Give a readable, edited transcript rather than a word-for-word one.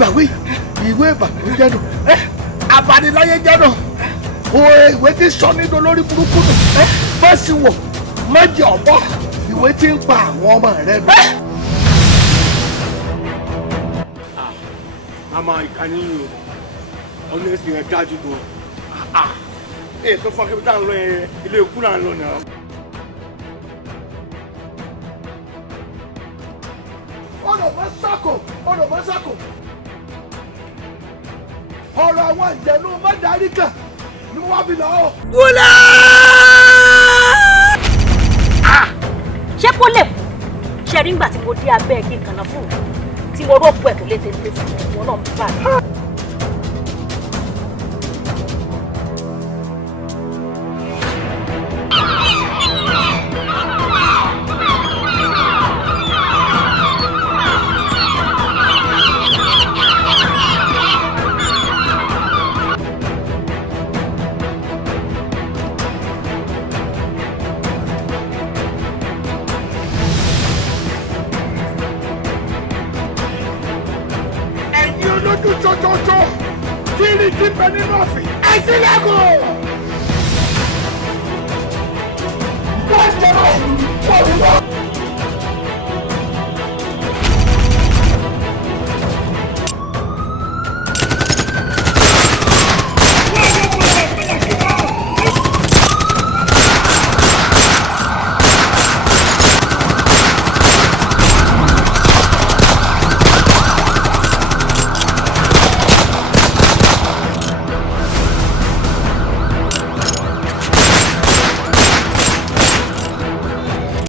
gbàwé ìwé ìbànújẹ́ nù abaniláyé jẹ́ nù òwe ìwé tí sọ nínú lórí burúkú nù bọ́sì wọ̀ mọ́jì ọ̀bọ ìwé tí ń pa àwọn ọmọ rẹ nù. àmọ́ ìkànnì yìí o ọ̀nà ẹ̀sìn ẹ̀ dájú gan. sọ fún akébí tá à ń lọ yẹn ilé ikú là ń lọ náà. ọ̀rọ̀ mọ́ sákò ọ̀rọ̀ àwọn ìjẹ̀nu Mádàríkàn ni wọ́n fi lọ́ọ́. wúlò. ṣé kó lè kú ṣe rí ngbà tí mo dé abẹ́ kí n kànáà fún un tí mo rọ́pò ẹ̀ tó lé tẹ́lẹ̀ fún ìwọ náà bá mi. Ti bẹ nínú ọ̀fìn ẹ sílẹ̀kùn. Wọ́n jẹ́ bọ́ wọ́n